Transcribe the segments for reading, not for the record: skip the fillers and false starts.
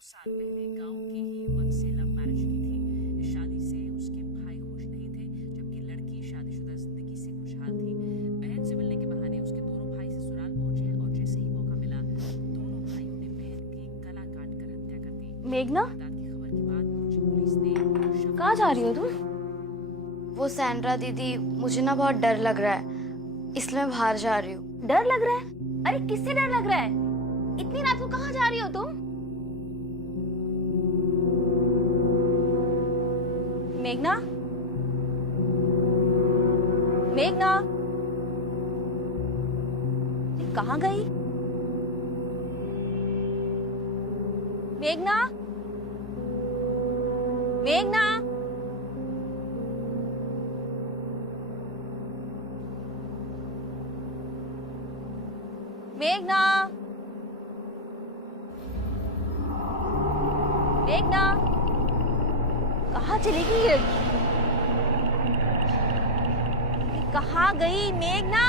साल पहले गांव के ही युवक से लव मैरिज की थी। इस शादी से उसके भाई खुश नहीं थे, जबकि लड़की शादीशुदा जिंदगी से खुशहाल थी। बहन से मिलने के बहाने उसके दोनों भाई ससुराल पहुंचे और जैसे ही मौका मिला दोनों भाइयों ने बहन की गला काट कर हत्या कर दी। मेघना, वारदात की खबर के बाद पहुंची पुलिस ने शव कहाँ जा रही हो तुम? वो सैंड्रा दीदी, मुझे ना बहुत डर लग रहा है, इसलिए मैं बाहर जा रही हूँ। डर लग रहा है? अरे किससे डर लग रहा है? इतनी रात को कहाँ जा रही हो तुम? मेघना, मेघना, ये कहाँ गई? मेघना, मेघना, मेघना, मेघना, कहाँ चली गई ये? कहाँ गई मेघना?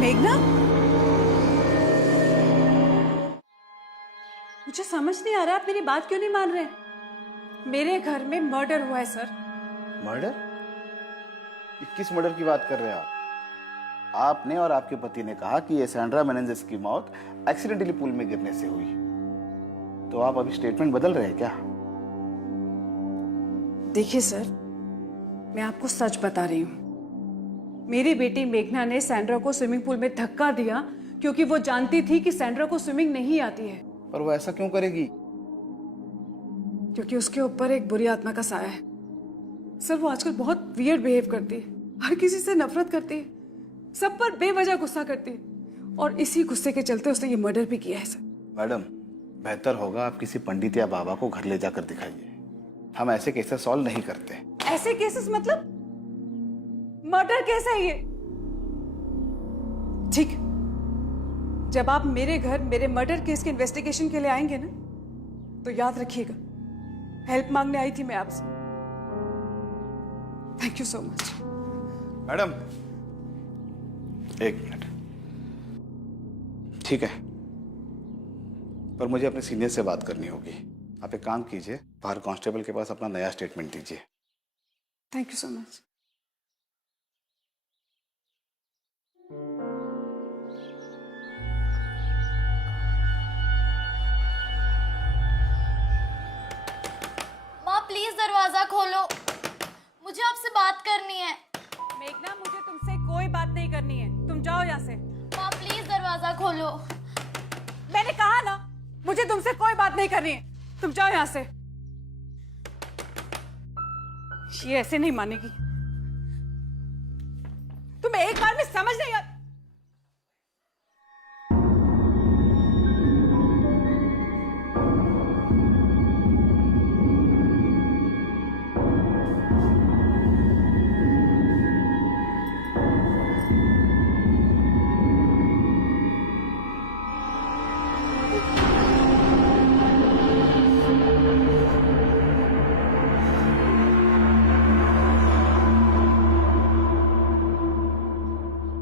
मेघना, मुझे समझ नहीं आ रहा आप मेरी बात क्यों नहीं मान रहे? मेरे घर में मर्डर हुआ है सर। मर्डर? किस मर्डर की बात कर रहे हैं आप? आपने और आपके पति ने कहा कि ये सैंड्रा मेनेंजेस की मौत एक्सीडेंटली पूल में गिरने से हुई, तो आप अभी स्टेटमेंट बदल रहे हैं क्या? देखिए सर, मैं आपको सच बता रही हूँ। मेरी बेटी मेघना ने सैंड्रा को स्विमिंग पूल में धक्का दिया क्योंकि वो जानती थी कि सैंड्रा को स्विमिंग नहीं आती है। पर वो ऐसा क्यों करेगी? क्योंकि उसके ऊपर एक बुरी आत्मा का साया है। सर, वो आजकल बहुत वियर्ड बिहेव करती है, हर किसी से नफरत करती है, सब पर बेवजह गुस्सा करती है, और इसी गुस्से के चलते उसने ये मर्डर भी किया है सर। मैडम, बेहतर होगा आप किसी पंडित या बाबा को घर ले जाकर दिखाइए। हम ऐसे केसेस सॉल्व नहीं करते। ऐसे केसेस मतलब? मर्डर केस है ये। ठीक, जब आप मेरे घर मेरे मर्डर केस के इन्वेस्टिगेशन के लिए आएंगे ना, तो याद रखिएगा, हेल्प मांगने आई थी मैं आपसे। Thank you so much. Madam, एक मिनट। ठीक है, पर मुझे अपने सीनियर से बात करनी होगी। आप एक काम कीजिए, बाहर कांस्टेबल के पास अपना नया स्टेटमेंट दीजिए। Thank you so much. माँ प्लीज दरवाजा खोलो, मुझे आपसे बात करनी है। मेघना, मुझे तुमसे कोई बात नहीं करनी है, तुम जाओ यहाँ से। माँ प्लीज दरवाजा खोलो। मैंने कहा ना, मुझे तुमसे कोई बात नहीं करनी है, तुम जाओ यहाँ से। ये ऐसे नहीं मानेगी। तुम्हें एक बार में समझ नहीं आ...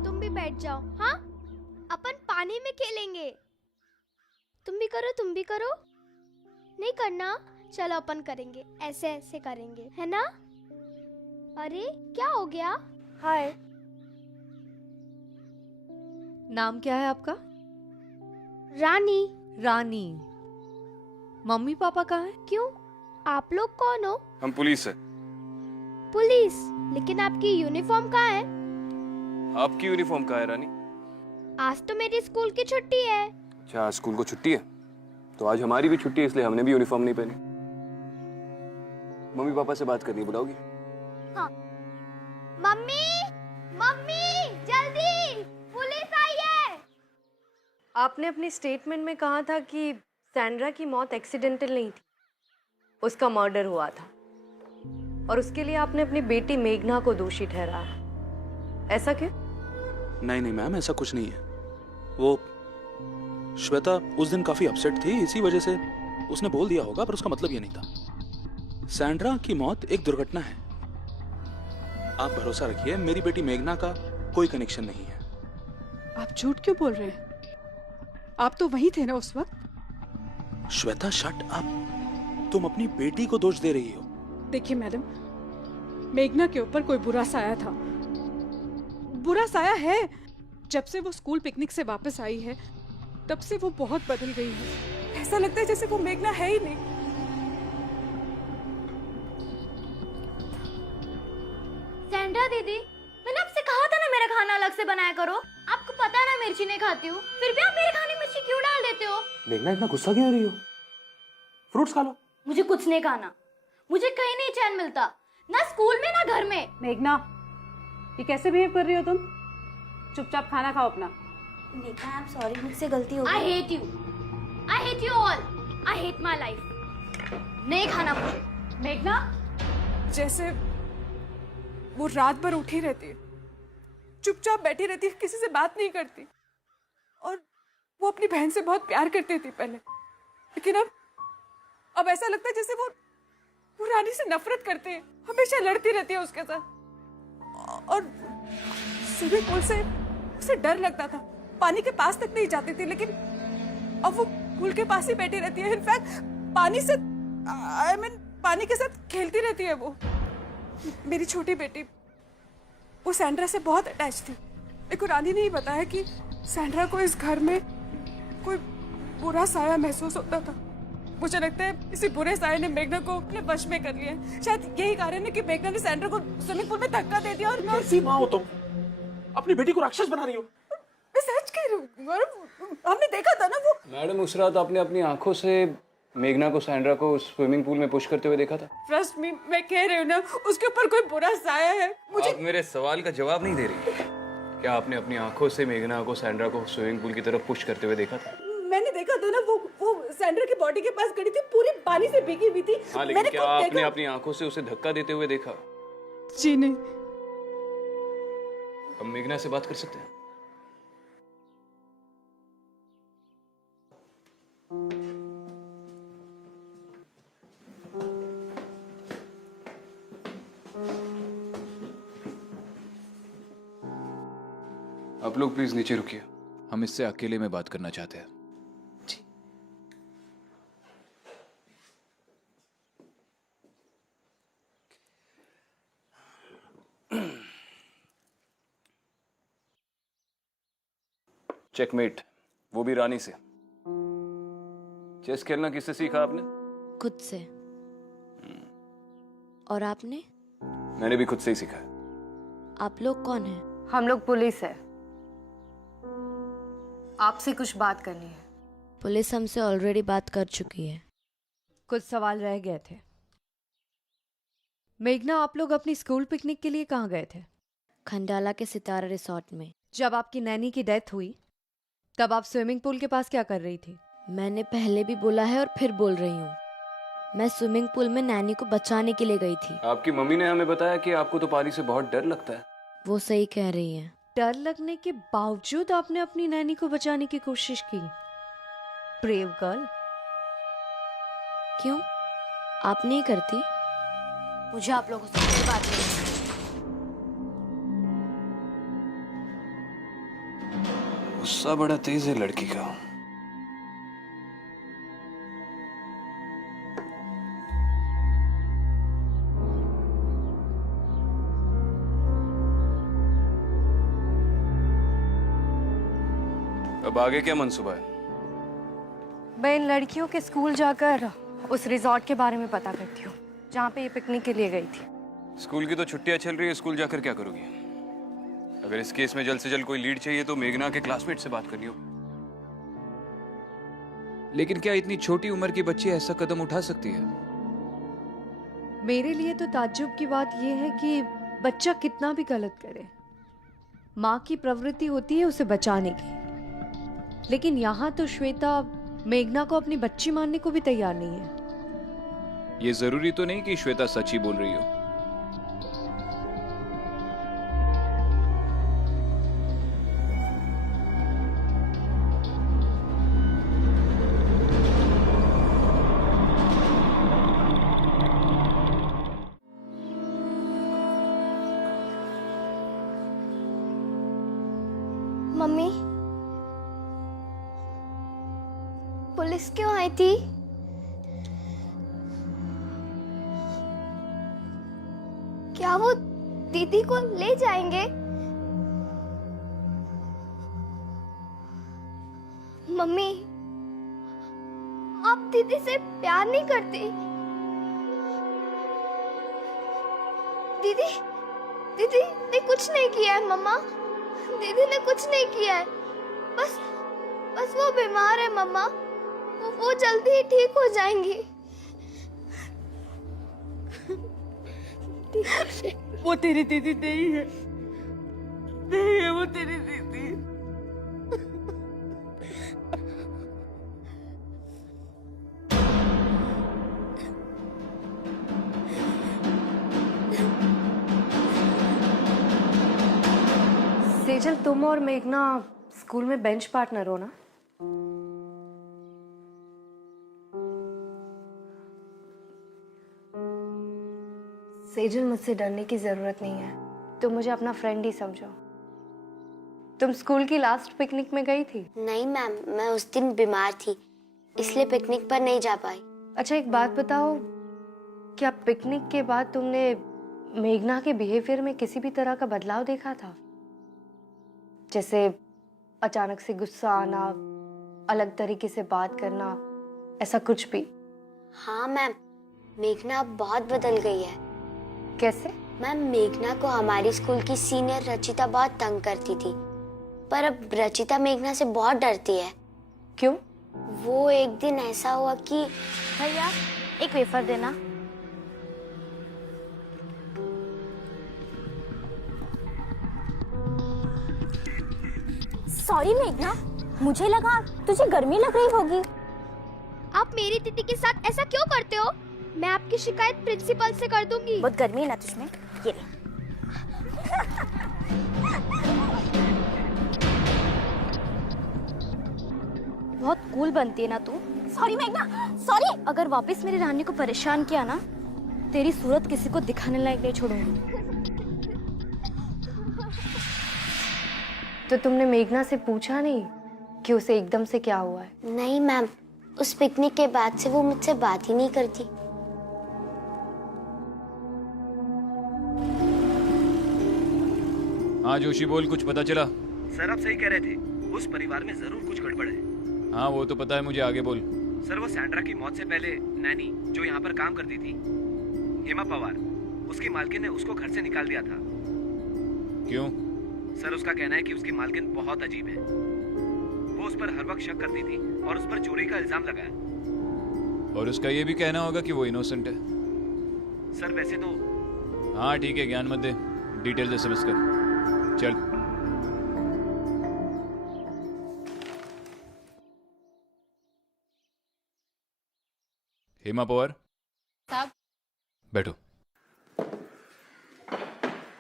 तुम भी बैठ जाओ। हाँ, अपन पानी में खेलेंगे। तुम भी करो, तुम भी करो। नहीं करना? चलो अपन करेंगे, ऐसे ऐसे करेंगे, है ना? अरे क्या हो गया? हाय, नाम क्या है आपका? रानी। रानी। मम्मी पापा कहाँ हैं? क्यों, आप लोग कौन हो? हम पुलिस है। पुलिस? लेकिन आपकी यूनिफॉर्म कहाँ है? आपकी यूनिफॉर्म कहाँ है रानी? आज तो मेरी स्कूल की छुट्टी है। अच्छा, आज स्कूल को छुट्टी है, तो आज हमारी भी छुट्टी है, इसलिए हमने भी यूनिफॉर्म नहीं पहनी। मम्मी पापा से बात करनी, बुलाओगी? हाँ। मम्मी, मम्मी, जल्दी, पुलिस आई है। आपने अपनी स्टेटमेंट में कहा था कि सैंड्रा की मौत एक्सीडेंटल नहीं थी, उसका मर्डर हुआ था और उसके लिए आपने अपनी बेटी मेघना को दोषी ठहराया। ऐसा क्यों? नहीं नहीं मैम, ऐसा कुछ नहीं है। वो श्वेता उस दिन काफी अपसेट थी, इसी वजह से उसने बोल दिया होगा, पर उसका मतलब ये नहीं था। सैंड्रा की मौत एक दुर्घटना है। आप भरोसा रखिए, मेरी बेटी मेघना का कोई कनेक्शन नहीं है। आप झूठ क्यों बोल रहे हैं? आप तो वहीं थे ना उस वक्त। श्वेता शट अप, तुम अपनी बेटी को दोष दे रही हो। देखिए मैडम, मेघना के ऊपर कोई बुरा साया था, बुरा साया है। जब से वो स्कूल पिकनिक से वापस आई है तब से वो बहुत बदल गई है। ऐसा लगता है जैसे वो मेघना है ही नहीं। सैंड्रा दीदी, मैंने आपसे कहा था ना मेरा खाना अलग से बनाया करो। आपको पता है ना मिर्ची नहीं खाती हूँ, फिर भी आप मेरे खाने में मिर्ची क्यों डाल देते हो? मेघना इतना गुस्सा क्यों हो रही हो? फ्रूट्स खा लो। मुझे कुछ नहीं खाना, मुझे कहीं नहीं चैन मिलता, ना स्कूल में ना घर में। मेघना, ये कैसे बिहेव कर रही हो तुम? चुपचाप खाना खाओ अपना। मेघना, आई एम सॉरी, मुझसे गलती हो गई। I hate you, I hate you all, I hate my life. नहीं खाना मुझे। मेघना, जैसे वो रात भर उठी रहती है, चुपचाप बैठी रहती है, किसी से बात नहीं करती, और वो अपनी बहन से बहुत प्यार करती थी पहले, लेकिन अब ऐसा लगता है जैसे वो रानी से नफरत करती है, हमेशा लड़ती रहती है उसके साथ। और स्विमिंग पूल से उसे डर लगता था, पानी के पास तक नहीं जाती थी, लेकिन अब वो पूल के पास ही बैठी रहती है। इनफैक्ट पानी से पानी के साथ खेलती रहती है वो। मेरी छोटी बेटी वो सैंड्रा से बहुत अटैच थी। मेरे को रानी ने ही बताया कि सैंड्रा को इस घर में कोई बुरा साया महसूस होता था। मुझे लगता है इसी बुरे साये ने मेघना को अपने वश में कर लिया है। शायद यही कारण है कि मेघना ने सैंड्रा को स्विमिंग पूल में धक्का दे दिया। और मैं कैसी माँ हो तुम? अपनी बेटी को राक्षस बना रही हो। मैं सच कह रही हूँ, हमने देखा था ना वो। मैडम, उस रात आपने अपनी आंखों से मेघना को सैंड्रा को स्विमिंग पूल में पुश करते हुए देखा था। ट्रस्ट मी, मैं कह रही हूँ ना, उसके ऊपर कोई बुरा साया है। मुझे आप मेरे सवाल का जवाब नहीं दे रही। क्या आपने अपनी आंखों से मेघना को सैंड्रा को स्विमिंग पूल की तरफ पुश करते हुए देखा था? मैंने देखा था ना, वो सैंड्रा की बॉडी के पास खड़ी थी, पूरी पानी से भीगी हुई थी। हाँ, लेकिन क्या आपने अपनी आंखों से उसे धक्का देते हुए देखा? जी नहीं। हम मेघना से बात कर सकते हैं? आप लोग प्लीज नीचे रुकिए, हम इससे अकेले में बात करना चाहते हैं। चेकमेट, वो भी रानी से। चेस खेलना किससे सीखा आपने? खुद से। और आपने? मैंने भी खुद से ही सीखा है। आप लोग कौन हैं? हम लोग पुलिस है, आपसे कुछ बात करनी है। पुलिस हमसे ऑलरेडी बात कर चुकी है। कुछ सवाल रह गए थे। मेघना, आप लोग अपनी स्कूल पिकनिक के लिए कहाँ गए थे? खंडाला के सितारा रिसोर्ट में। जब आपकी नैनी की डेथ हुई तब आप स्विमिंग पूल के पास क्या कर रही थी? मैंने पहले भी बोला है और फिर बोल रही हूँ, मैं स्विमिंग पूल में नैनी को बचाने के लिए गई थी। आपकी मम्मी ने हमें बताया कि आपको तो पानी से बहुत डर लगता है। वो सही कह रही है। डर लगने के बावजूद आपने अपनी नैनी को बचाने की कोशिश की। Brave girl. क्यों, आप नहीं करती? मुझे आप लोगों से कोई बात नहीं। गुस्सा बड़ा तेज है लड़की का। अब आगे क्या मंसूबा है? मैं इन लड़कियों के स्कूल जाकर उस रिजॉर्ट के बारे में पता करती हूँ जहाँ पे ये पिकनिक के लिए गई थी। स्कूल की तो छुट्टियां चल रही है, स्कूल जाकर क्या करोगी? अगर इस केस में जल्द से जल्द कोई लीड चाहिए तो मेघना के क्लासमेट से बात करनी होगी। लेकिन क्या इतनी छोटी उम्र की बच्ची ऐसा कदम उठा सकती है? मेरे लिए तो ताज्जुब की बात यह है कि बच्चा कितना भी गलत करे, माँ की प्रवृत्ति होती है उसे बचाने की। लेकिन यहाँ तो श्वेता मेघना को अपनी बच्ची मानने को भी तैयार नहीं है। ये जरूरी तो नहीं कि श्वेता सच ही बोल रही हो। मम्मी, पुलिस क्यों आई थी? क्या वो दीदी को ले जाएंगे? मम्मी, आप दीदी से प्यार नहीं करती? दीदी दीदी ने कुछ नहीं किया है मम्मा, दीदी ने कुछ नहीं किया है, बस बस वो बीमार है मम्मा, वो जल्दी ही ठीक हो जाएंगी। वो तेरी दीदी नहीं है, नहीं है वो तेरी दीदी। सेजल, तुम और मेघना स्कूल में बेंच पार्टनर हो ना? सेजल, मुझसे डरने की जरूरत नहीं है, तुम मुझे अपना फ्रेंड ही समझो। तुम स्कूल की लास्ट पिकनिक में गई थी? नहीं मैम, मैं उस दिन बीमार थी, इसलिए पिकनिक पर नहीं जा पाई। अच्छा, एक बात बताओ, क्या पिकनिक के बाद तुमने मेघना के बिहेवियर में किसी भी तरह का बदलाव देखा था? जैसे अचानक से गुस्सा आना, अलग तरीके से बात करना, ऐसा कुछ भी? हाँ मैम, मेघना अब बहुत बदल गई है। कैसे? मैम, मेघना को हमारी स्कूल की सीनियर रचिता बहुत तंग करती थी, पर अब रचिता मेघना से बहुत डरती है। क्यों? वो एक दिन ऐसा हुआ कि भैया एक वेफर देना। सॉरी मेघना, मुझे लगा तुझे गर्मी लग रही होगी। आप मेरी दीदी के साथ ऐसा क्यों करते हो? मैं आपकी शिकायत प्रिंसिपल से कर दूंगी। बहुत गर्मी है ना तुझमें, ये ले। बहुत कूल बनती है ना तू। सॉरी मेघना, सॉरी। अगर वापस मेरी रानी को परेशान किया ना, तेरी सूरत किसी को दिखाने लायक नहीं छोड़ूंगी। तो तुमने मेघना से पूछा नहीं कि उसे एकदम से क्या हुआ है? नहीं मैम, उस पिकनिक के बाद से वो मुझसे बात ही नहीं करती। हाँ जोशी, बोल, कुछ पता चला? सर, आप सही कह रहे थे, उस परिवार में जरूर कुछ गड़बड़ है। हाँ वो तो पता है मुझे, आगे बोल। सर, वो सैंड्रा की मौत से पहले नैनी जो यहाँ पर काम करती थी, हेमा पवार, उसकी मालकिन ने उसको घर से निकाल दिया था। क्यों? सर, उसका कहना है कि उसकी मालकिन बहुत अजीब है। वो उस पर हर वक्त शक करती थी और उस पर चोरी का इल्जाम लगाया। और उसका ये भी कहना होगा कि वो इनोसेंट है। सर वैसे तो। हाँ ठीक है, ज्ञान मत दे, डिटेल्स एसएमएस कर। चल। हेमा पवार साहब, बैठो।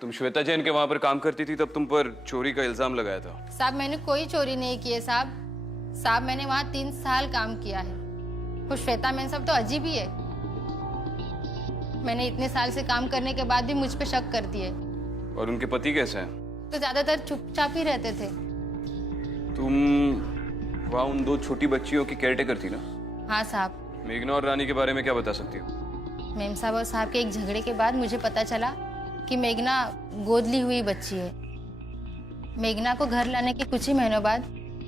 तुम श्वेता जैन के वहां पर काम करती थी, तब तुम पर चोरी का इल्जाम लगाया था। साहब मैंने कोई चोरी नहीं की है साहब, मैंने वहाँ 3 साल काम किया है। वो श्वेता मैन सब तो अजीब ही है। मैंने इतने साल से काम करने के बाद भी मुझ पे शक करती है। और उनके पति कैसे हैं? तो ज्यादातर चुपचाप ही रहते थे। तुम वहाँ उन 2 छोटी बच्चियों की केयरटेकर थी ना? हाँ साहब। मेघना और रानी के बारे में क्या बता सकती हो? मेम साहब और साहब के एक झगड़े के बाद मुझे पता चला कि मेघना गोद ली हुई बच्ची है। मेघना को घर लाने के कुछ ही महीनों बाद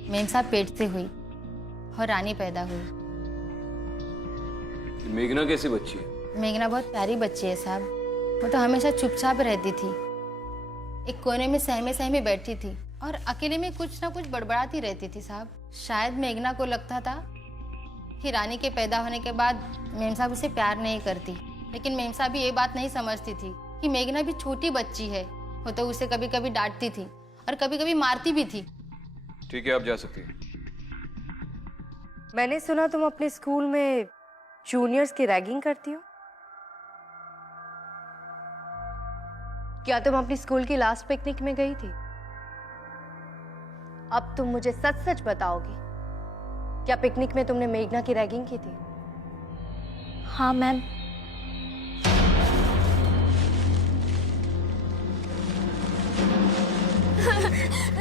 मेम साहब पेट से हुई और रानी पैदा हुई। मेघना कैसी बच्ची है? मेघना बहुत प्यारी बच्ची है साहब। वो तो हमेशा चुपचाप रहती थी, एक कोने में सहमे सहमे बैठती थी और अकेले में कुछ ना कुछ बड़बड़ाती रहती थी साहब। शायद मेघना को लगता था कि रानी के पैदा होने के बाद मेम साहब उसे प्यार नहीं करती, लेकिन मेम साहब भी ये बात नहीं समझती थी कि मेघना भी छोटी बच्ची है। वो तो उसे कभी कभी डांटती थी और कभी कभी मारती भी थी। ठीक है, आप जा सकती हैं। मैंने सुना तुम अपने स्कूल में जूनियर्स की रैगिंग करती हो। क्या तुम अपनी स्कूल की लास्ट पिकनिक में गई थी? अब तुम मुझे सच सच बताओगी, क्या पिकनिक में तुमने मेघना की रैगिंग की थी? हाँ मैम।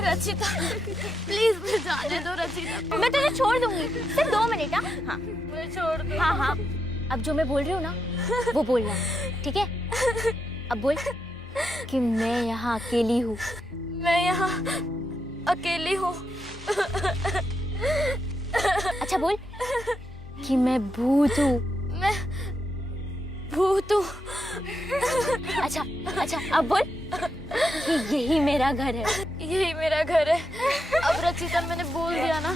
रचिता प्लीज मुझे जाने दो रचिता। मैं तुझे छोड़ दूंगी, सिर्फ 2 मिनट। हाँ मुझे छोड़ दो। हाँ हाँ, अब जो मैं बोल रही हूँ ना वो बोलना, ठीक है? अब बोल कि मैं यहाँ अकेली हूँ। मैं यहाँ अकेली हूँ। अच्छा बोल कि मैं भूत हूँ। मैं भूत हूँ। अच्छा अच्छा, अब बोल कि यही मेरा घर है। यही मेरा घर है। अब रचिता मैंने बोल दिया ना,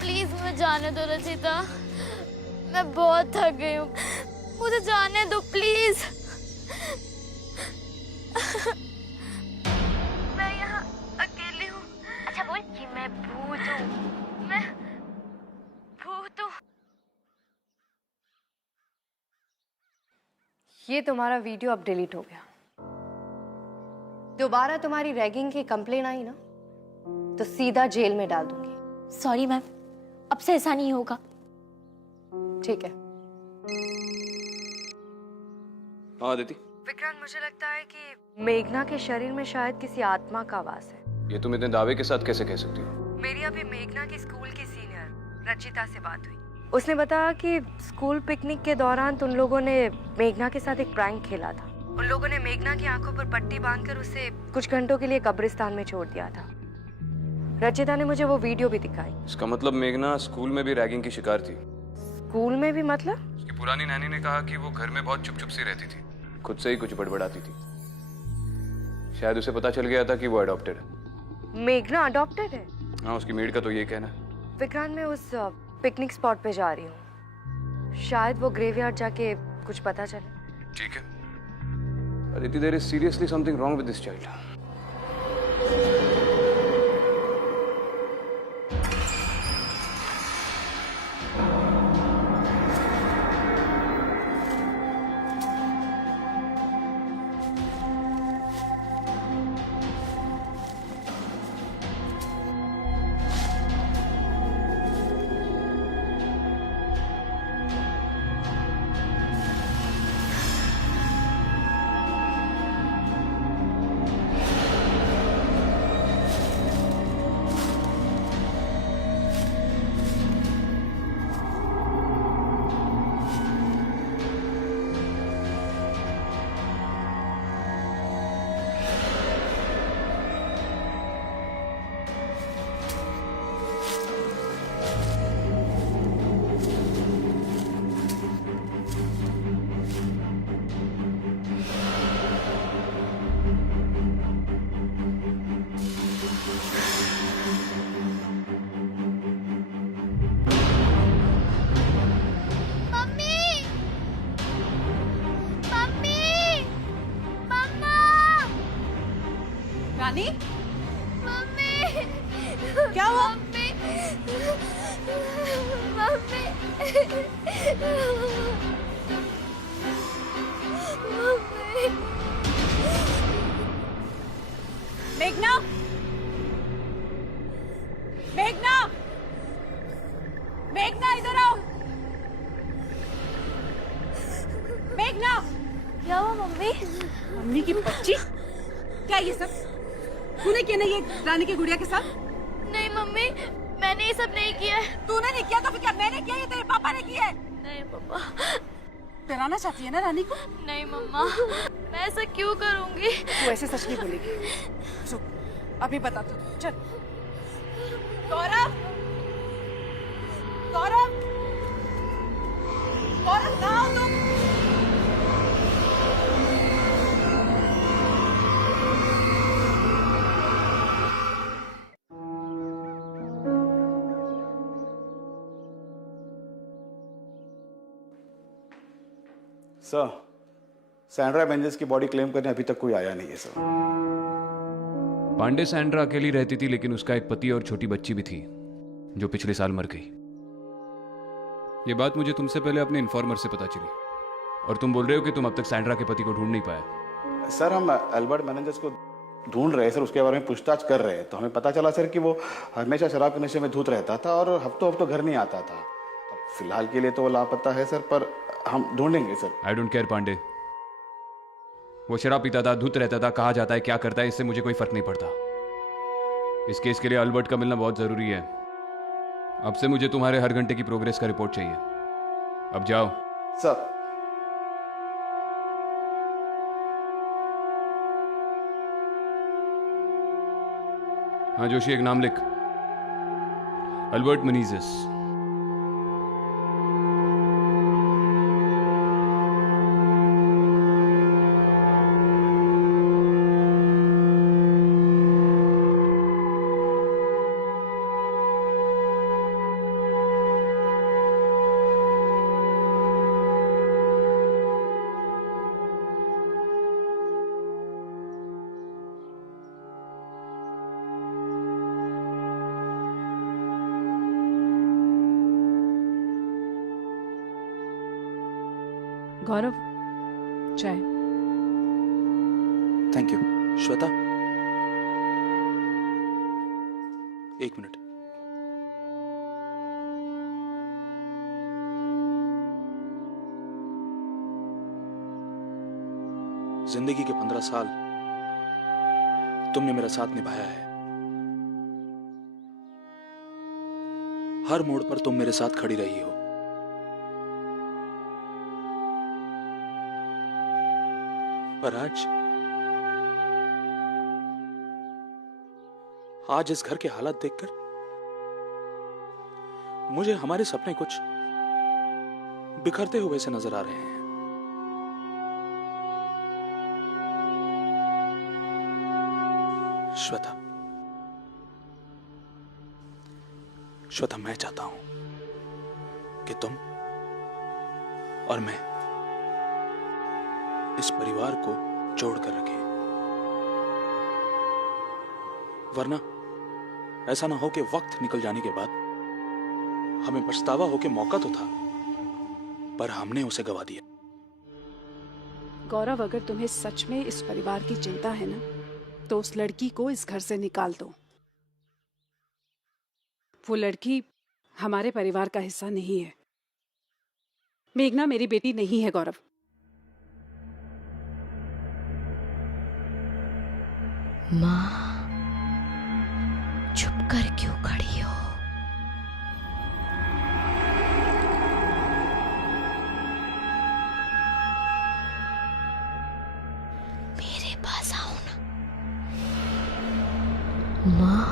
प्लीज मुझे जाने दो रचिता, मैं बहुत थक गई हूँ, मुझे जाने दो प्लीज। मैं यहाँ अकेली हूँ। अच्छा बोल कि मैं भूत हूँ। मैं भूत हूँ। ये तुम्हारा वीडियो अब डिलीट हो गया। दोबारा तुम्हारी रैगिंग की कंप्लेन आई ना तो सीधा जेल में डाल दूंगी। सॉरी मैम, अब से ऐसा नहीं होगा। ठीक है। हाँ अदिति, विक्रांत, मुझे लगता है कि मेघना के शरीर में शायद किसी आत्मा का वास है। ये तुम इतने दावे के साथ कैसे कह सकती हो? मेरी अभी मेघना की स्कूल की सीनियर रचिता से बात हुई। उसने बताया कि स्कूल पिकनिक के दौरान तुम लोगों ने मेघना के साथ एक प्रैंक खेला था। उन लोगों ने मेघना की आंखों पर पट्टी बांधकर उसे कुछ घंटों के लिए कब्रिस्तान में छोड़ दिया था। रचिता ने मुझे वो वीडियो भी दिखाई। इसका मतलब मेघना स्कूल में भी रैगिंग की शिकार थी? स्कूल में भी मतलब? उसकी पुरानी नानी ने कहा कि वो घर में बहुत चुप चुप सी रहती थी, खुद से ही कुछ बड़बड़ाती थी। शायद उसे पता चल गया था कि वो अडॉप्टेड है। मेघना अडॉप्टेड है? हाँ, उसकी मेड का तो ये कहना है। विक्रांत, मैं उस पिकनिक स्पॉट पे जा रही हूँ, शायद वो ग्रेवयार्ड जाके कुछ पता चले। ठीक है Aditi, there is seriously something wrong with this child. Rani, mummy, क्या हुआ? Mummy, mummy, mummy. मेघना, मेघना, मेघना इधर आओ। मेघना, क्या हुआ मम्मी? मम्मी की बच्ची, क्या ये सब तूने किया? नहीं, ये रानी की गुड़िया के साथ? नहीं मम्मी, मैंने ये सब नहीं किया है। तूने नहीं किया तो फिर क्या मैंने किया? ये तेरे पापा ने किया है? नहीं पापा। डराना चाहती है ना रानी को? नहीं मम्मा, मैं ऐसा क्यों करूंगी? तू ऐसे सच नहीं बोलेगी। चुप, अभी बता तू। चल। गौरव, गौरव, गौरव, कहाँ हो तुम? सर, सैंड्रा मेंजेस की बॉडी क्लेम करने अभी तक कोई आया नहीं है सर। पांडे सैंड्रा अकेली रहती थी, लेकिन उसका एक पति और छोटी बच्ची भी थी जो पिछले साल मर गई। ये बात मुझे तुमसे पहले अपने इन्फॉर्मर से पता चली, और तुम बोल रहे हो कि तुम अब तक सैंड्रा के पति को ढूंढ नहीं पाया। सर हम अल्बर्ट मेनेंजेस को ढूंढ रहे हैं सर, उसके बारे में पूछताछ कर रहे हैं, तो हमें पता चला सर कि वो हमेशा शराब के नशे में धुत रहता था और हफ्तों हफ्तों घर नहीं आता था। अब फिलहाल के लिए तो वो लापता है सर, पर हम ढूंढेंगे sir. I don't care Pandey, वो शराब पीता था, धुत रहता था, कहाँ जाता है, क्या करता है, इससे मुझे कोई फर्क नहीं पड़ता। इस केस के लिए अल्बर्ट का मिलना बहुत जरूरी है। अब से मुझे तुम्हारे हर घंटे की प्रोग्रेस का रिपोर्ट चाहिए। अब जाओ सर। हाँ जोशी, एक नाम लिख, अल्बर्ट मेनेंजेस। गौरव, चाय। Thank you. श्वेता, एक मिनट। जिंदगी के 15 साल तुमने मेरा साथ निभाया है। हर मोड़ पर तुम मेरे साथ खड़ी रही हो। पर आज इस घर के हालात देखकर मुझे हमारे सपने कुछ बिखरते हुए से नजर आ रहे हैं। श्वेता, मैं चाहता हूं कि तुम और मैं इस परिवार को जोड़कर रखें, वरना ऐसा ना हो कि वक्त निकल जाने के बाद हमें पछतावा हो कि मौका तो था पर हमने उसे गवा दिया। गौरव, अगर तुम्हें सच में इस परिवार की चिंता है ना, तो उस लड़की को इस घर से निकाल दो। वो लड़की हमारे परिवार का हिस्सा नहीं है। मेघना मेरी बेटी नहीं है गौरव। माँ, चुप कर क्यों खड़ी हो? मेरे पास आओ ना। माँ,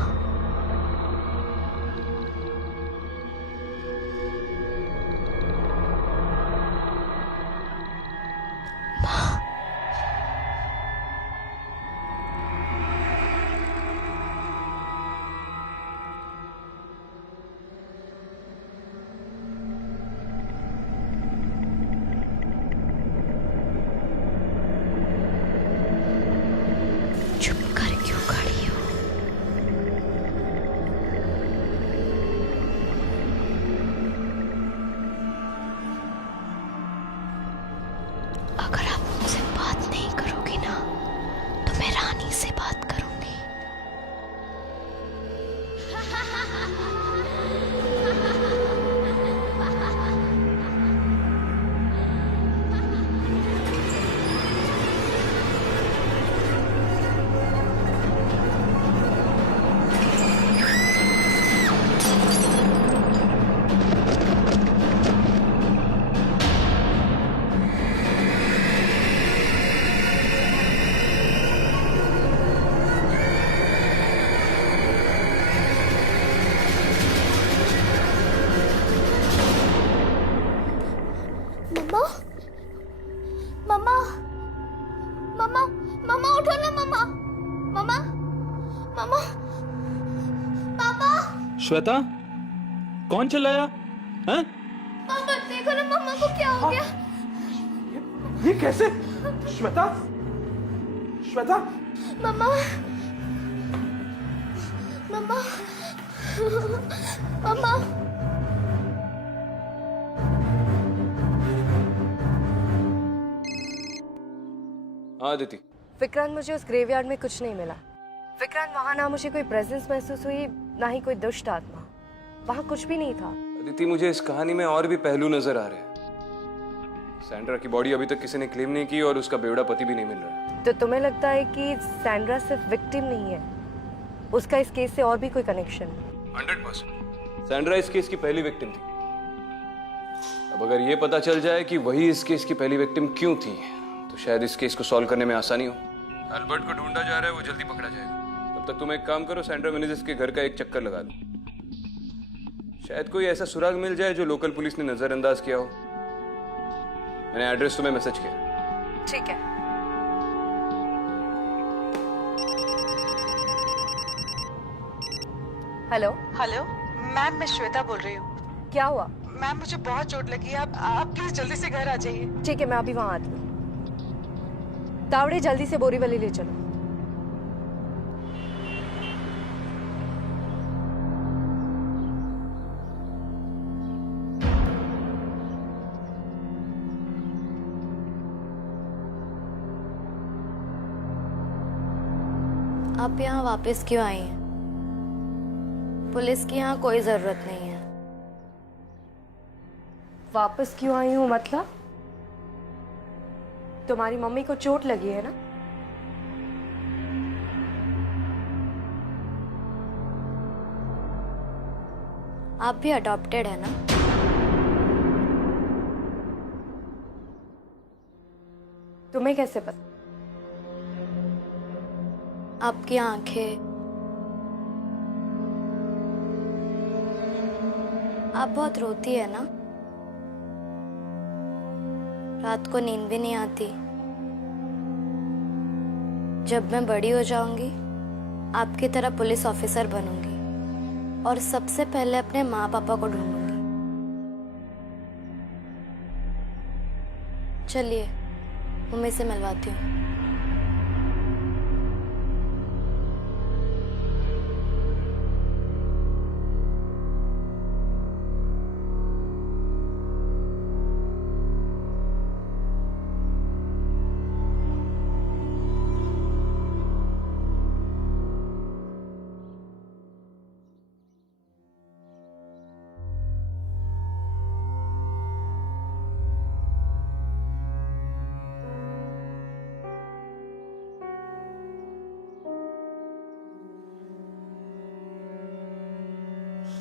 श्वेता, कौन चिल्लाया? हैं? पापा देखो ना, मम्मा को क्या हो गया? ये कैसे? श्वेता, श्वेता, मम्मा, मम्मा, मम्मा, हाँ अदिति। विक्रांत, मुझे उस ग्रेवयार्ड में कुछ नहीं मिला। विक्रांत, वहाँ ना मुझे कोई प्रेजेंस महसूस हुई, ना ही कोई दुष्ट आत्मा। वहाँ कुछ भी नहीं था। अदिति, मुझे इस कहानी में और भी पहलू नजर आ रहे हैं। सैंड्रा की बॉडी अभी तक किसी ने क्लेम नहीं की और उसका बेवड़ा पति भी नहीं मिल रहा है। तो तुम्हें लगता है कि सैंड्रा सिर्फ विक्टिम नहीं है, उसका इस केस से और भी कोई कनेक्शन है? 100%। सैंड्रा इस केस की पहली विक्टिम थी। अब अगर ये पता चल जाए कि वही इस केस की पहली विक्टिम क्यों थी, तो शायद इस केस को सॉल्व करने में आसानी हो। अल्बर्ट को ढूंढा जा रहा है, वो जल्दी पकड़ा जाएगा। तब तक तुम एक काम करो, सैंड्रा मेनेजेस के घर का एक चक्कर लगा दो। शायद कोई ऐसा सुराग मिल जाए जो लोकल पुलिस ने नजरअंदाज किया हो। मैंने एड्रेस तुम्हें मैसेज किया। ठीक है। हेलो। हेलो मैम, मैं श्वेता बोल रही हूँ। क्या हुआ? मैम, मुझे बहुत चोट लगी है। आप प्लीज जल्दी से घर आ जाइए। ठीक है, मैं अभी वहां आती हूँ। तावड़े, जल्दी से बोरीवली ले चलो। आप यहाँ वापस क्यों आई हैं? पुलिस की यहाँ कोई जरूरत नहीं है। वापस क्यों आई हूँ मतलब? तुम्हारी मम्मी को चोट लगी है ना? आप भी अडॉप्टेड है ना? तुम्हें कैसे पता? आपकी आंखें, आप बहुत रोती है ना? रात को नींद भी नहीं आती। जब मैं बड़ी हो जाऊंगी, आपकी तरह पुलिस ऑफिसर बनूंगी और सबसे पहले अपने माँ पापा को ढूंढूंगी। चलिए, मम्मी से मिलवाती हूँ।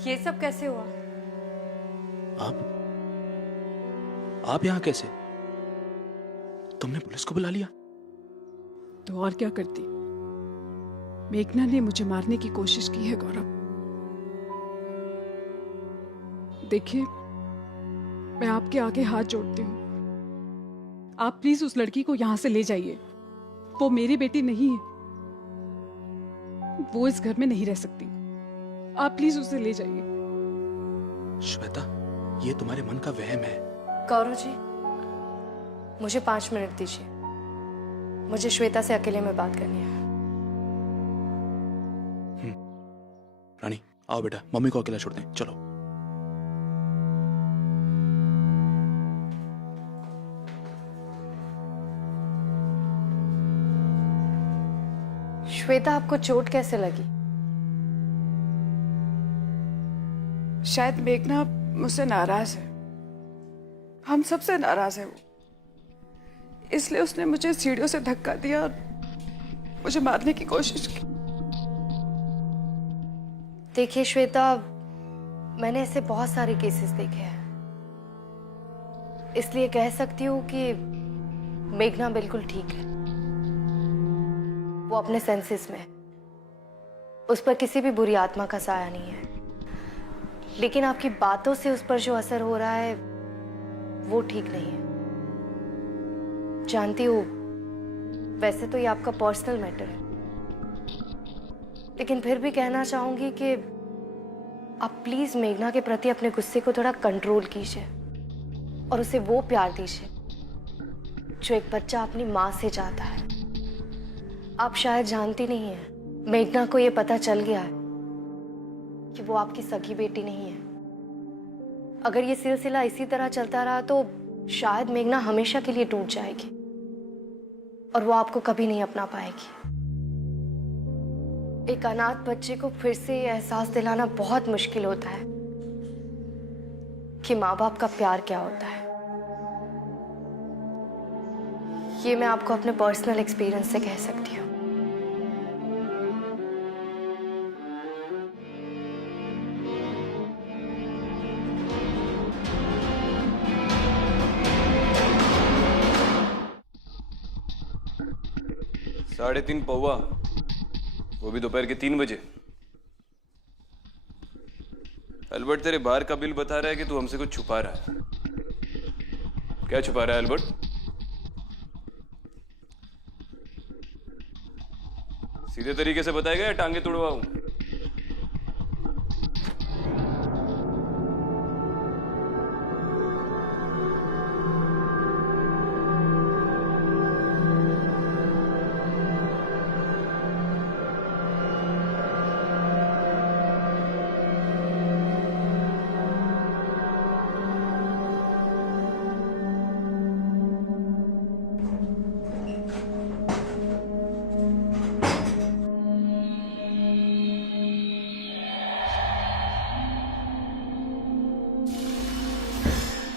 ये सब कैसे हुआ? आप यहाँ कैसे? तुमने पुलिस को बुला लिया? तो और क्या करती? मेघना ने मुझे मारने की कोशिश की है गौरव। देखिए, मैं आपके आगे हाथ जोड़ती हूँ। आप प्लीज उस लड़की को यहाँ से ले जाइए। वो मेरी बेटी नहीं है। वो इस घर में नहीं रह सकती। आप प्लीज उसे ले जाइए। श्वेता, ये तुम्हारे मन का वहम है। गौरव जी, मुझे 5 मिनट दीजिए। मुझे श्वेता से अकेले में बात करनी है। रानी, आओ बेटा, मम्मी को अकेला छोड़ दें। चलो। श्वेता, आपको चोट कैसे लगी? शायद मेघना मुझसे नाराज है। हम सबसे नाराज है वो। इसलिए उसने मुझे सीढ़ियों से धक्का दिया और मुझे मारने की कोशिश की। देखिए श्वेता, मैंने ऐसे बहुत सारे केसेस देखे हैं, इसलिए कह सकती हूँ कि मेघना बिल्कुल ठीक है। वो अपने सेंसेस में, उस पर किसी भी बुरी आत्मा का साया नहीं है। लेकिन आपकी बातों से उस पर जो असर हो रहा है वो ठीक नहीं है। जानती हूँ, वैसे तो ये आपका पर्सनल मैटर है, लेकिन फिर भी कहना चाहूंगी कि आप प्लीज मेघना के प्रति अपने गुस्से को थोड़ा कंट्रोल कीजिए और उसे वो प्यार दीजिए जो एक बच्चा अपनी माँ से चाहता है। आप शायद जानती नहीं है, मेघना को ये पता चल गया है कि वो आपकी सगी बेटी नहीं है। अगर ये सिलसिला इसी तरह चलता रहा तो शायद मेघना हमेशा के लिए टूट जाएगी। और वो आपको कभी नहीं अपना पाएगी। एक अनाथ बच्चे को फिर से ये एहसास दिलाना बहुत मुश्किल होता है कि माँ बाप का प्यार क्या होता है। ये मैं आपको अपने पर्सनल एक्सपीरियंस से कह सकती हूँ। साढ़े 3 पौवा, वो भी दोपहर के 3 बजे। अल्बर्ट, तेरे बाहर का बिल बता रहा है कि तू हमसे कुछ छुपा रहा है। क्या छुपा रहा है अल्बर्ट? सीधे तरीके से बताएगा या टांगे तोड़वाऊं?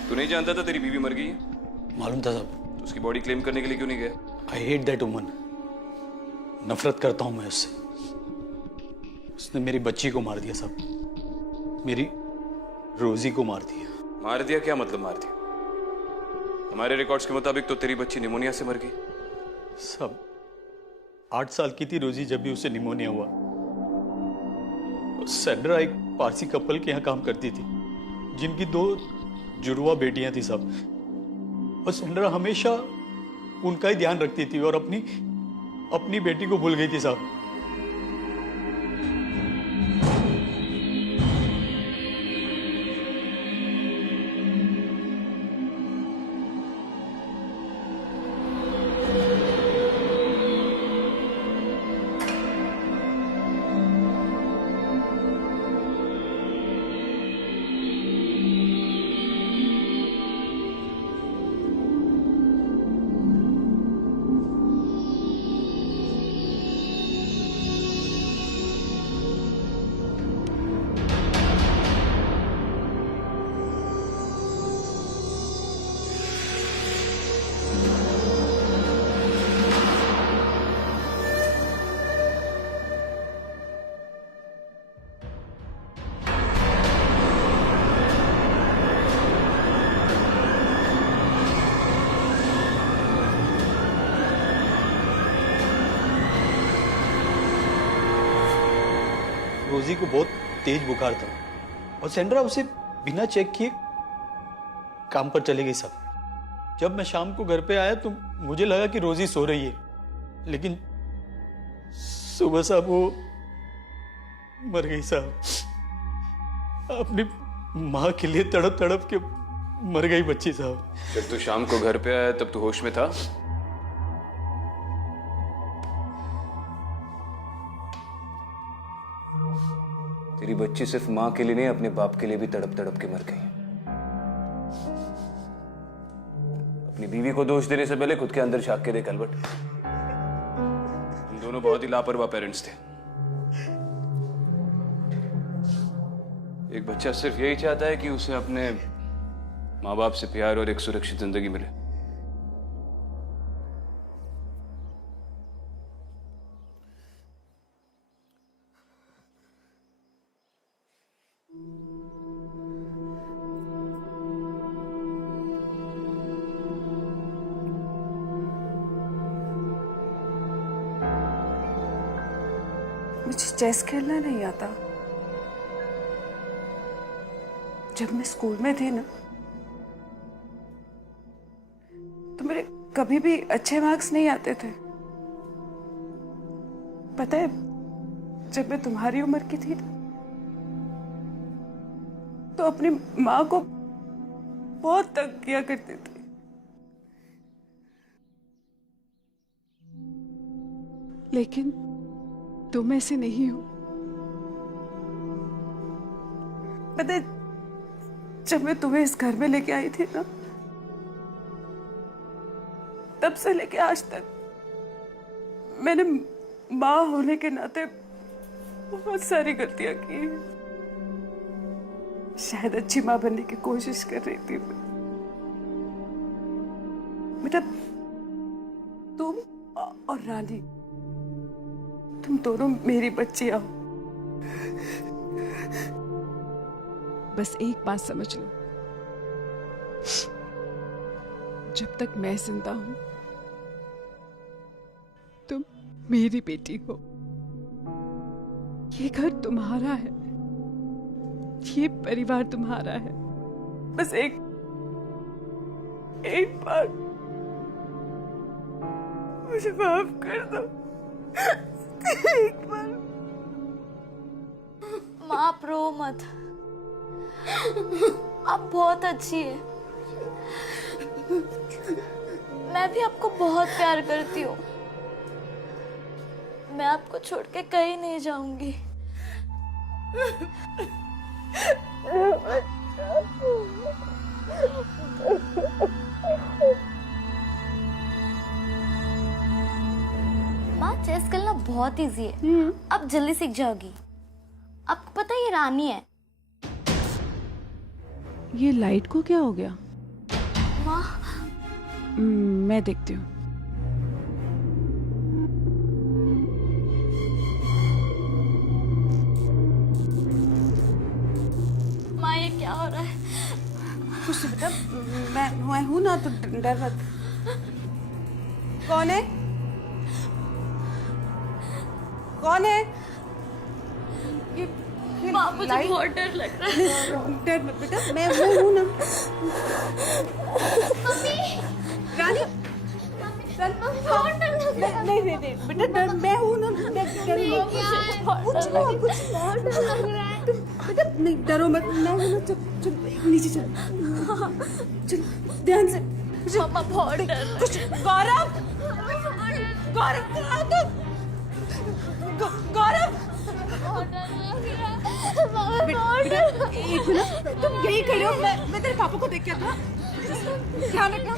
तू नहीं जानता था तेरी बीवी मर गई है? मालूम था साहब। तो उसकी बॉडी क्लेम करने के लिए क्यों नहीं गया? I hate that woman. नफरत करता हूं मैं उससे। उसने मेरी बच्ची को मार दिया साहब, मेरी रोजी को मार दिया। मार दिया? क्या मतलब मार दिया? हमारे रिकॉर्ड्स के मुताबिक तो तेरी बच्ची निमोनिया से मर गई। सब 8 साल की थी रोजी जब भी उसे निमोनिया हुआ। सैंड्रा एक पारसी कपल के यहाँ काम करती थी जिनकी 2 जुड़वा बेटियां थी सब। और सैंड्रा हमेशा उनका ही ध्यान रखती थी और अपनी बेटी को भूल गई थी साहब। रोजी को बहुत तेज बुखार था और सैंड्रा उसे बिना चेक किए काम पर चले गई साहब। जब मैं शाम को घर पे आया तो मुझे लगा कि रोजी सो रही है, लेकिन सुबह साहब वो मर गई साहब। अपनी माँ के लिए तड़प तड़प के मर गई बच्ची साहब। जब तू शाम को घर पे आया तब तू होश में था? तेरी बच्ची सिर्फ माँ के लिए नहीं, अपने बाप के लिए भी तड़प तड़प के मर गई। अपनी बीवी को दोष देने से पहले खुद के अंदर झांक के देख अल्बर्ट। तुम दोनों बहुत ही लापरवाह पेरेंट्स थे। एक बच्चा सिर्फ यही चाहता है कि उसे अपने माँ बाप से प्यार और एक सुरक्षित जिंदगी मिले। मुझे चेस खेलना नहीं आता। जब मैं स्कूल में थी ना तो मेरे कभी भी अच्छे मार्क्स नहीं आते थे। पता है, जब मैं तुम्हारी उम्र की थी तो अपनी माँ को बहुत तंग किया करती थी। लेकिन तुम ऐसे नहीं हो। पता है, जब मैं तुम्हें इस घर में लेके आई थी ना, तब से लेके आज तक मैंने माँ होने के नाते बहुत सारी गलतियां की हैं। शायद अच्छी माँ बनने की कोशिश कर रही थी मैं। बेटा तुम और रानी, तुम दोनों मेरी बच्चियां हो। बस एक बात समझ लो, जब तक मैं जिंदा हूं तुम मेरी बेटी हो। ये घर तुम्हारा है, ये परिवार तुम्हारा है। बस एक बार मुझे माफ कर दो। एक बार। माँ आप रो मत, आप बहुत अच्छी है। मैं भी आपको बहुत प्यार करती हूँ। मैं आपको छोड़ के कहीं नहीं जाऊंगी। माँ चेस खेलना बहुत इजी है, अब जल्दी सीख जाओगी। आपको पता है ये रानी है। ये लाइट को क्या हो गया? माँ मैं देखती हूँ। माँ ये क्या हो रहा है? कुछ बेटा, मैं हूं ना, तो डर मत। कौन है? कौन है? ये माँ मुझे बहुत डर लग रहा है। डर मत बेटा, मैं हूं ना। मम्मी रानी बहुत डर लग रहा है। नहीं बेटा, डर मैं हूं ना। कुछ नहीं, बहुत डर लग रहा है। बेटा नहीं, डरो मत, मैं हूं ना। चल नीचे चल ध्यान से। मामा बहुत डर लग कुछ गौरव कहाँ तुम? गौरव बेटा एक मिनट, तुम यही खड़े हो। मैं तेरे पापा को देख के आता। ध्यान रखना।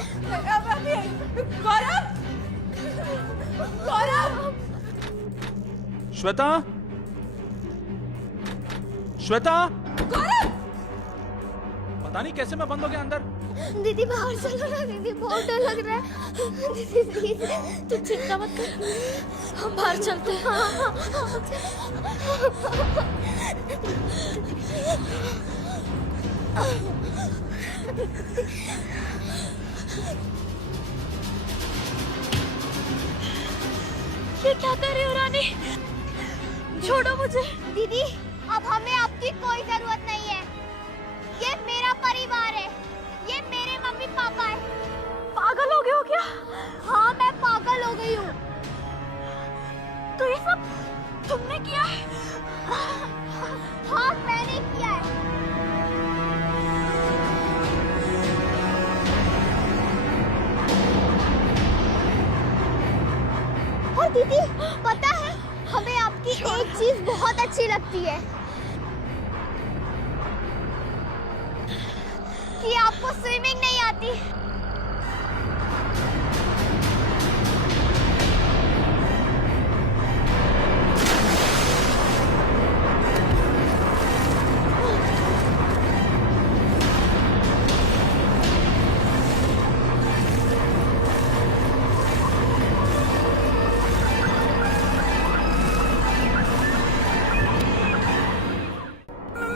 गौरव श्वेता, श्वेता, गौरव पता नहीं कैसे मैं बंद हो गया अंदर। दीदी बाहर चलो ना, दीदी बहुत डर लग रहा है। दीदी प्लीज तू चिंता मत कर, हम बाहर चलते हैं। ये क्या कर रही हो रानी? छोड़ो मुझे। दीदी अब हमें आपकी कोई जरूरत नहीं है। ये मेरा परिवार है, ये मेरे मम्मी पापा है। पागल हो गए हो क्या? हाँ मैं पागल हो गई हूँ। तो ये सब तुमने किया है? हाँ मैंने किया है। और दीदी पता है हमें आपकी एक चीज बहुत अच्छी लगती है, कि आपको स्विमिंग नहीं आती।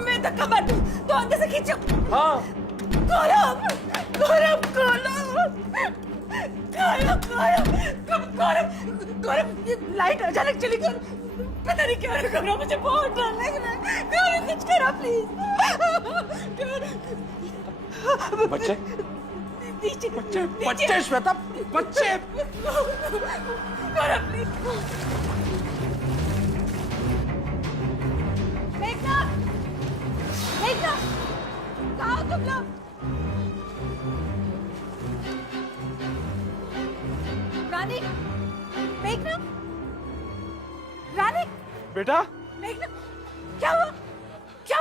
मैं धक्का मार दूं तो अंदर से खींचो। हाँ गौरव ये लाइट अचानक चली गई। पता नहीं क्या है, मुझे बहुत डर लग रहा है। गौरव कुछ करो प्लीज। बच्चे, नीचे बच्चे श्वेता, बच्चे। गौरव प्लीज। मेघना कहाँ हो तुम लोग? रानी, मेघना, रानी, बेटा मेघना, क्या हुआ? क्या?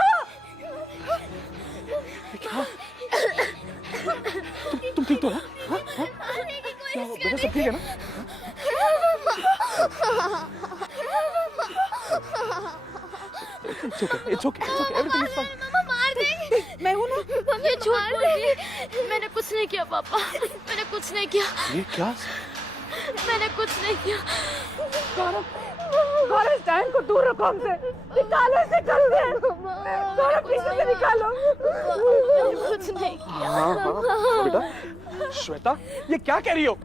तुम ठीक तो हो? हाँ? क्या हुआ? बेटा सब ठीक है ना? It's okay. Everything is fine. मामा मार देंगे। मैं हूं ना। ये झूठ बोल रही है। मैंने कुछ नहीं किया पापा, मैंने कुछ नहीं किया। ये क्या? मैंने कुछ नहीं किया। गौरव इस टाइम को दूर रखो हमसे। निकालो इसे जल्दी। गौरव पीछे से निकालो। कुछ नहीं। हाँ बेटा, श्वेता ये क्या कह रही हो?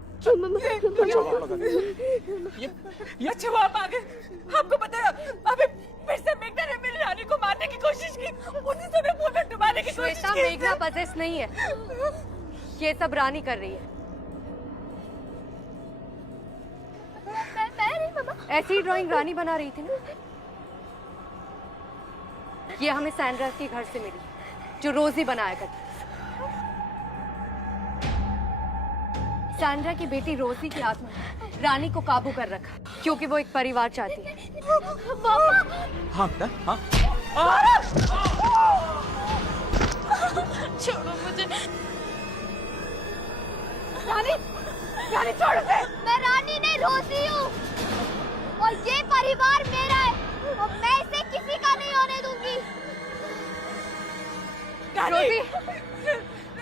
ये अच्छा हुआ आप आ गए। आपको पता है अभी फिर से मेघना ने मेरी रानी को मारने की कोशिश की, उसी समय पूल में डुबाने की कोशिश श्वेता, की। मेघना पजेस नहीं है, ये सब रानी कर रही है। ऐसी ड्राइंग रानी बना रही थी ना। ये हमें सैंड्रा के घर से मिली, जो रोजी बनाया करती। सैंड्रा की बेटी रोजी की आत्मा ने रानी को काबू कर रखा, क्योंकि वो एक परिवार चाहती है। हाँ बेटा, हाँ। छोड़ो मुझे। रानी छोड़ दे। मैं रानी नहीं, रोजी हूँ, और ये परिवार मेरा है और मैं इसे किसी का नहीं होने दूंगी। रोजी,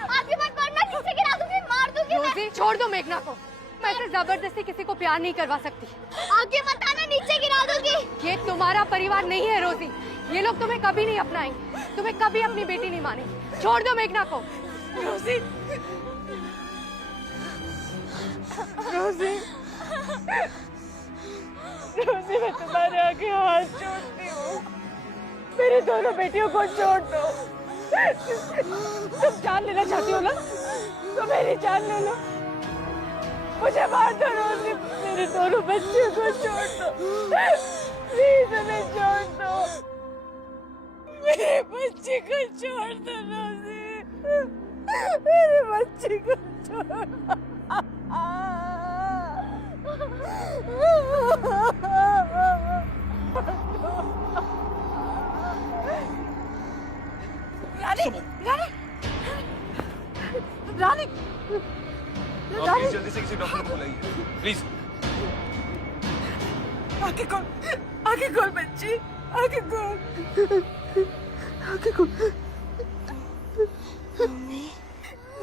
आगे मत बढ़, मैं नीचे गिरा दूंगी, मार दूंगी। रोजी छोड़ दो मेघना को। मैं इसे जबरदस्ती किसी को प्यार नहीं करवा सकती। आगे मत आना, नीचे गिरा दूंगी। ये तुम्हारा परिवार नहीं है रोजी। ये लोग तुम्हें कभी नहीं अपनाएंगे, तुम्हें कभी अपनी बेटी नहीं मानेंगे। छोड़ दो मेघना को। रोजी, रोजी, रोजी, मैं तुम्हारे आगे हाथ जोड़ती हूँ। मेरी दोनों बेटियों को छोड़ दो। तुम जान लेना चाहती हो ना, तो मेरी जान ले लो। मुझे मार दो रोजी, मेरे दोनों बच्चियों को छोड़ दो। प्लीज हमें छोड़ दो, मेरे बच्चे को छोड़ दो रोजी, मेरे बच्चे को छोड़ दो। रानी, रानी, रानी, प्लीज जल्दी से किसी डॉक्टर को बुलाइए प्लीज। आगे खोल बच्ची, आगे खोल, आगे खोल।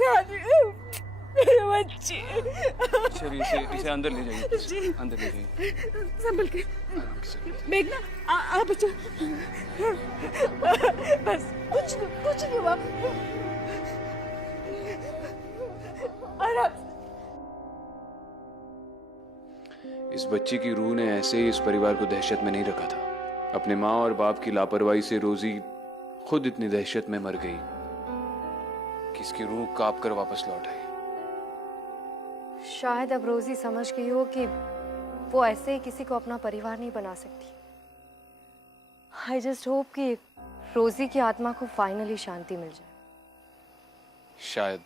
रानी, मेरे बच्ची। चलिए इसे अंदर ले जाइए, अंदर ले जाइए। संभल के। मेघना, आ बच्चा। बस कुछ नहीं हुआ। आराम। इस बच्ची की रूह ने ऐसे ही इस परिवार को दहशत में नहीं रखा था। अपने माँ और बाप की लापरवाही से रोजी खुद इतनी दहशत में मर गई कि इसकी रूह कांप कर वापस लौट आई। शायद अब रोजी समझ गई हो कि वो ऐसे ही किसी को अपना परिवार नहीं बना सकती। आई जस्ट होप कि रोजी की आत्मा को फाइनली शांति मिल जाए। शायद।